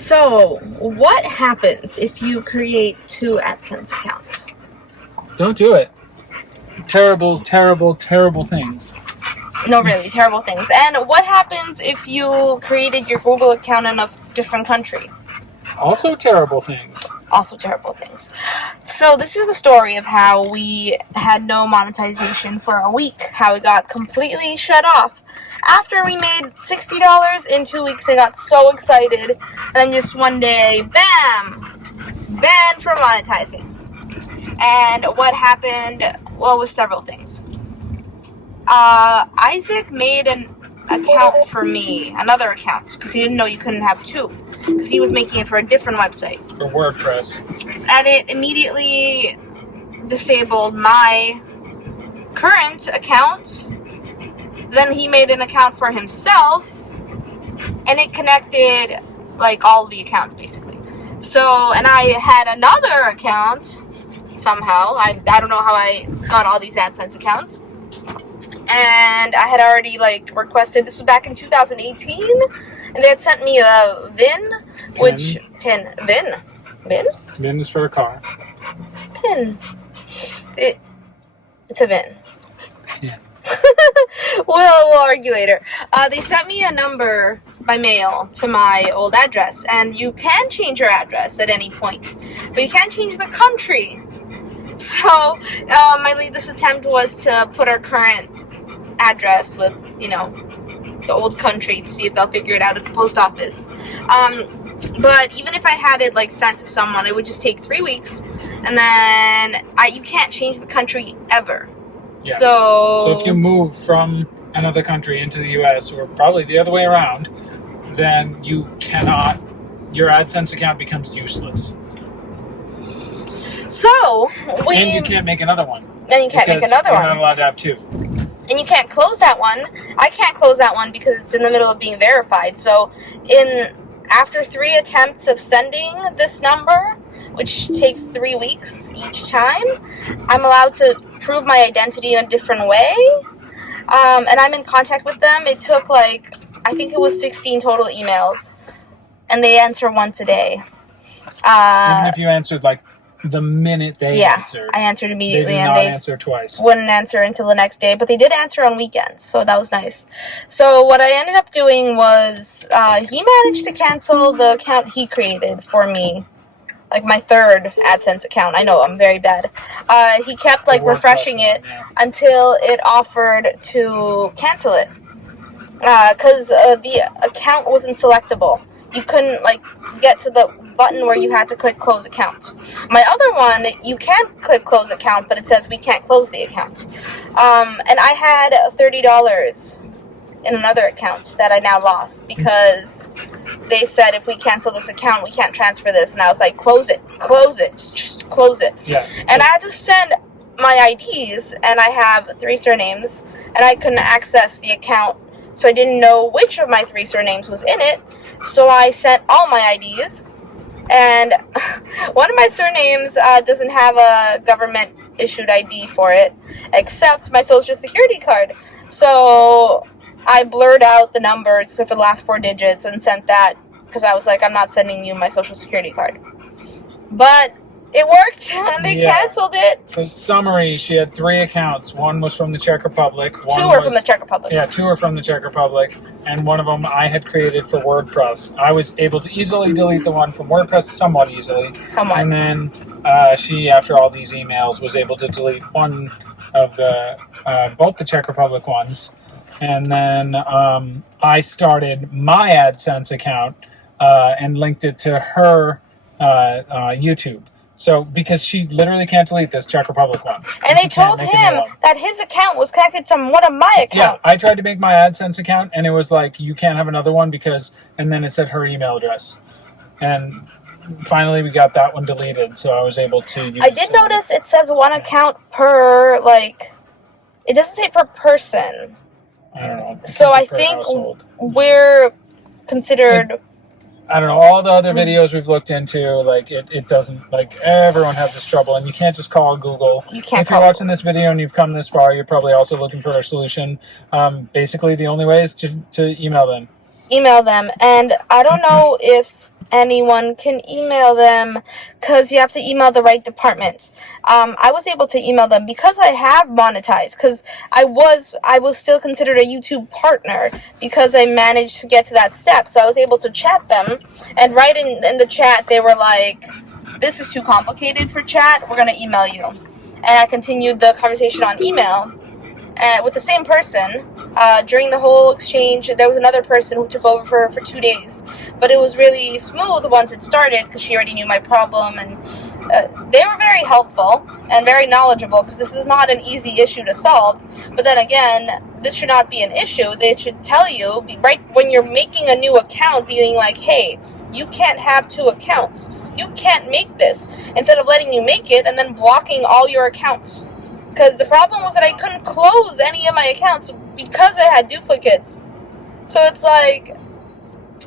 So, what happens if you create 2 AdSense accounts? Don't do it. Terrible, terrible, terrible things. No, really, terrible things. And what happens if you created your Google account in a different country? Also terrible things. Also terrible things. So this is the story of how we had no monetization for a week. How it got completely shut off. After we made $60 in 2 weeks, I got so excited. And then just one day, bam! Banned from monetizing. And what happened, well, was several things. Isaac made an account for me, another account, because he didn't know you couldn't have 2, because he was making it for a different website. For WordPress. And it immediately disabled my current account. Then he made an account for himself, and it connected, like, all the accounts, basically. So, and I had another account, somehow. I don't know how I got all these AdSense accounts. And I had already, like, requested, this was back in 2018, and they had sent me a VIN, VIN is for a car. PIN. It's a VIN. Yeah. We'll argue later. They sent me a number by mail to my old address, and you can change your address at any point, but you can't change the country. So, my latest attempt was to put our current address with, you know, the old country to see if they'll figure it out at the post office. But even if I had it, like, sent to someone, it would just take 3 weeks, and then you can't change the country ever. Yeah. So if you move from another country into the U.S., or probably the other way around, then you cannot, your AdSense account becomes useless. So, and you can't make another one. Then you can't make another one. You're not allowed to have 2. And you can't close that one. I can't close that one because it's in the middle of being verified. So, after 3 attempts of sending this number, which takes 3 weeks each time, I'm allowed to prove my identity in a different way. And I'm in contact with them. It took, like, I think it was 16 total emails. And they answer once a day. Even if you answered, like, the minute they answered. I answered immediately. They did not answer twice. Wouldn't answer until the next day, but they did answer on weekends, so that was nice. So what I ended up doing was, he managed to cancel the account he created for me, like my 3rd AdSense account. I know, I'm very bad. He kept, like, refreshing it until it offered to cancel it, because the account wasn't selectable. You couldn't, like, get to the button where you had to click close account. My other one, you can't click close account, but it says we can't close the account. And I had $30 in another account that I now lost because they said if we cancel this account, we can't transfer this. And I was like, close it, just close it. Yeah. And I had to send my IDs, and I have 3 surnames, and I couldn't access the account, so I didn't know which of my 3 surnames was in it. So I sent all my IDs, and one of my surnames doesn't have a government-issued ID for it, except my social security card. So I blurred out the numbers for the last 4 digits and sent that, because I was like, I'm not sending you my social security card. But it worked, and they canceled it. So Summaries, she had 3 accounts. One was from the Czech Republic. 2 were from the Czech Republic. Yeah, 2 were from the Czech Republic, and one of them I had created for WordPress. I was able to easily delete the one from WordPress, somewhat easily. And then she, after all these emails, was able to delete one of the both the Czech Republic ones. And then I started my AdSense account and linked it to her YouTube. So, because she literally can't delete this Czech Republic one. And they told him that his account was connected to one of my accounts. Yeah, I tried to make my AdSense account, and it was like, you can't have another one because, and then it said her email address. And finally we got that one deleted, so I was able to use I did notice it says 1 account per, like, it doesn't say per person. I don't know. So I think household. We're considered... I don't know, all the other videos we've looked into, like, it doesn't, like, everyone has this trouble, and you can't just call Google. You can't If you're watching this video and you've come this far, you're probably also looking for a solution. Basically, the only way is to email them. email them. And I don't know if anyone can email them because you have to email the right department. I was able to email them because I have monetized, because I was still considered a YouTube partner because I managed to get to that step. So I was able to chat them, and right in the chat they were like, this is too complicated for chat, we're going to email you. And I continued the conversation on email with the same person. During the whole exchange, there was another person who took over for 2 days, but it was really smooth once it started because she already knew my problem, and they were very helpful and very knowledgeable because this is not an easy issue to solve. But then again, this should not be an issue. They should tell you right when you're making a new account, being like, hey, you can't have 2 accounts. You can't make this, instead of letting you make it and then blocking all your accounts. Because the problem was that I couldn't close any of my accounts because I had duplicates. So it's like,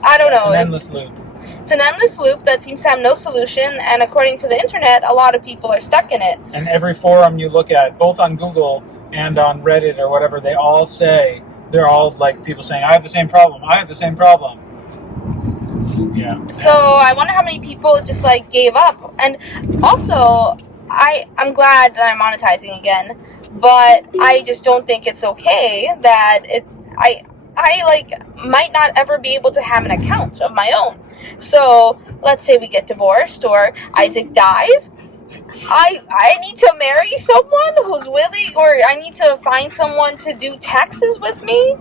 I don't know. It's an endless loop. It's an endless loop that seems to have no solution, and according to the internet, a lot of people are stuck in it. And every forum you look at, both on Google and on Reddit or whatever, they're all like people saying, I have the same problem, I have the same problem. Yeah. So I wonder how many people just like gave up. And also, I'm glad that I'm monetizing again, but I just don't think it's okay that I like might not ever be able to have an account of my own. So let's say we get divorced or Isaac dies. I need to marry someone who's willing, or I need to find someone to do taxes with me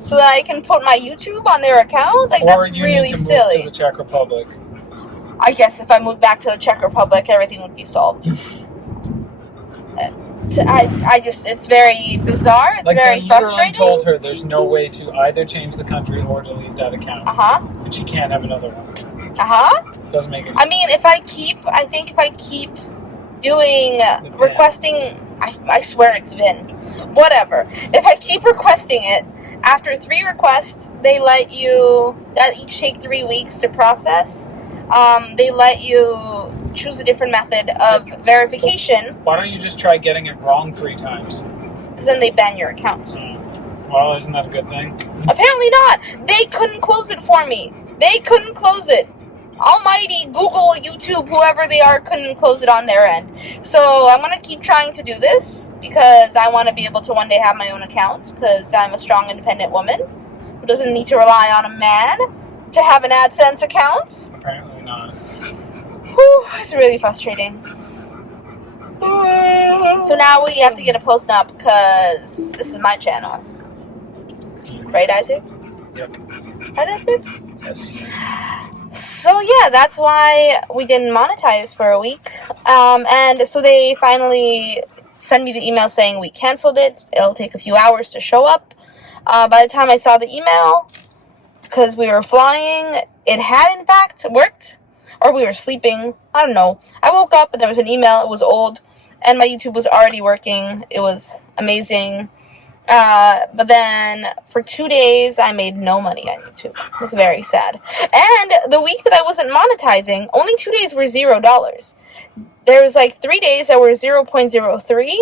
so that I can put my YouTube on their account. Like, that's really silly. Move to the Czech Republic. I guess if I moved back to the Czech Republic, everything would be solved. It's very bizarre. It's very frustrating. I told her there's no way to either change the country or delete that account. And she can't have another one. Doesn't make any sense. I mean, if I keep doing, requesting, I swear it's Vin. Whatever. If I keep requesting it, after 3 requests, they let you, that each take 3 weeks to process. They let you choose a different method of verification. Why don't you just try getting it wrong 3 times? Because then they ban your account. Well, isn't that a good thing? Apparently not. They couldn't close it for me. They couldn't close it. Almighty Google, YouTube, whoever they are, couldn't close it on their end. So I'm going to keep trying to do this because I want to be able to one day have my own account, because I'm a strong, independent woman who doesn't need to rely on a man to have an AdSense account. Apparently not. Whew, it's really frustrating. So now we have to get a post up because this is my channel. Right, Isaac? Yep. Right, Isaac? Yes. So yeah, that's why we didn't monetize for a week. And so they finally sent me the email saying we canceled it. It'll take a few hours to show up. By the time I saw the email, because we were flying, it had in fact worked. Or we were sleeping. I don't know. I woke up and there was an email. It was old. And my YouTube was already working. It was amazing. But then for 2 days, I made no money on YouTube. It was very sad. And the week that I wasn't monetizing, only 2 days were $0. There was like 3 days that were 0.03.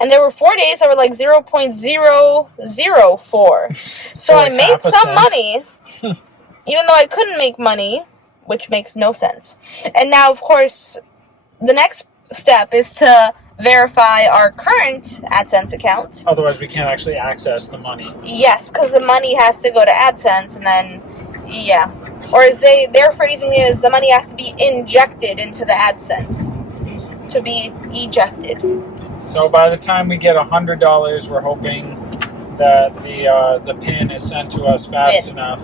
And there were 4 days that were like 0.004. So like I made some money, even though I couldn't make money, which makes no sense. And now, of course, the next step is to verify our current AdSense account. Otherwise, we can't actually access the money. Yes, because the money has to go to AdSense, and then, yeah. Or as their phrasing is, the money has to be injected into the AdSense to be ejected. So by the time we get $100, we're hoping that the PIN is sent to us fast enough.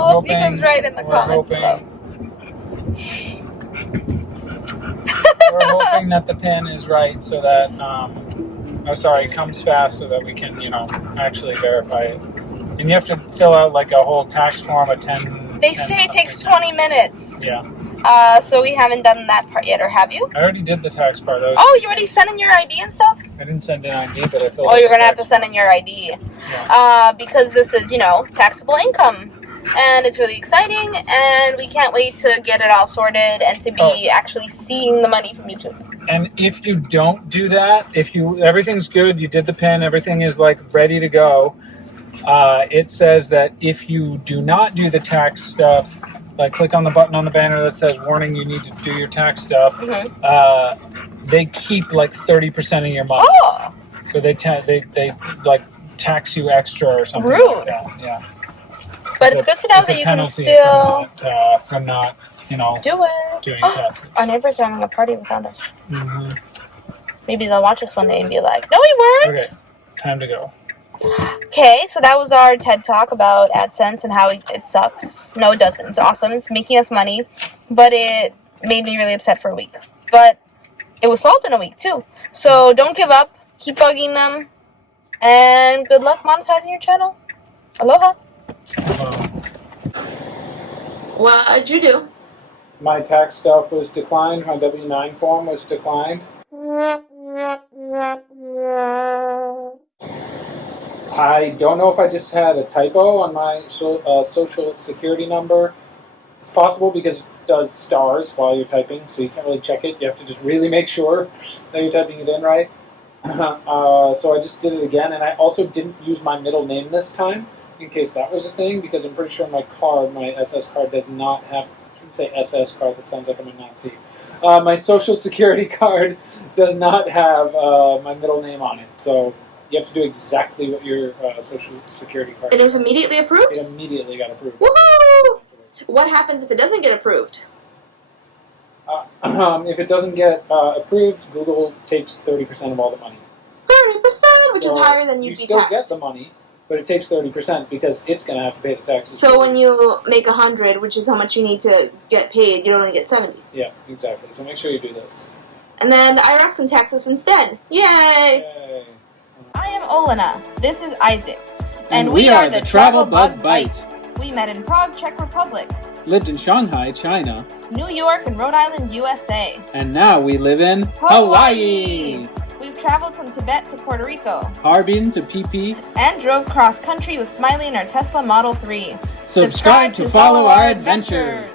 We'll see who's right in the comments below. We're hoping that the PIN is right so that, comes fast so that we can, actually verify it. And you have to fill out like a whole tax form of 10. They say it takes 20 minutes. Yeah. So we haven't done that part yet, or have you? I already did the tax part. You already sent in your ID and stuff? I didn't send in ID, but I filled out. Oh, you're going to have to send in your ID. Yeah. Because this is, taxable income. And it's really exciting, and we can't wait to get it all sorted and to be actually seeing the money from YouTube. And if you don't do that, everything's good, you did the PIN, everything is like ready to go, it says that if you do not do the tax stuff, like click on the button on the banner that says warning, you need to do your tax stuff, they keep like 30% of your money. Oh. So they like tax you extra or something Rude. like that. Yeah. But it's good to know that you can still from not doing taxes. Our neighbors are having a party without us. Maybe they'll watch us one day and be like, "No, we weren't." Okay, time to go. Okay, so that was our TED Talk about AdSense and how it sucks. No, it doesn't. It's awesome. It's making us money, but it made me really upset for a week. But it was solved in a week too. So don't give up. Keep bugging them, and good luck monetizing your channel. Aloha. What'd you do? My tax stuff was declined. My W-9 form was declined. I don't know if I just had a typo on my social security number. It's possible because it does stars while you're typing, so you can't really check it. You have to just really make sure that you're typing it in right. So I just did it again, and I also didn't use my middle name this time, in case that was a thing, because I'm pretty sure my card, my SS card, does not have, I shouldn't say SS card, that sounds like I'm a Nazi. My social security card does not have my middle name on it, so you have to do exactly what your social security card It is immediately approved? It immediately got approved. Woohoo! What happens if it doesn't get approved? If it doesn't get approved, Google takes 30% of all the money. 30%, which is higher than you'd be taxed. You still get the money, but it takes 30% because it's going to have to pay the taxes. So when you make 100, which is how much you need to get paid, you only get 70. Yeah, exactly. So make sure you do this. And then the IRS can tax us instead. Yay! Yay. I am Olena. This is Isaac. And we are the TravelBugBite. We met in Prague, Czech Republic. Lived in Shanghai, China. New York and Rhode Island, USA. And now we live in Hawaii. We've traveled from Tibet to Puerto Rico. Harbin to PP. And drove cross country with Smiley in our Tesla Model 3. Subscribe to follow our adventures.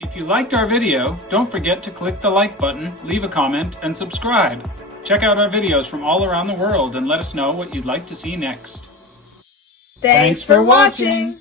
If you liked our video, don't forget to click the like button, leave a comment, and subscribe. Check out our videos from all around the world and let us know what you'd like to see next. Thanks for watching!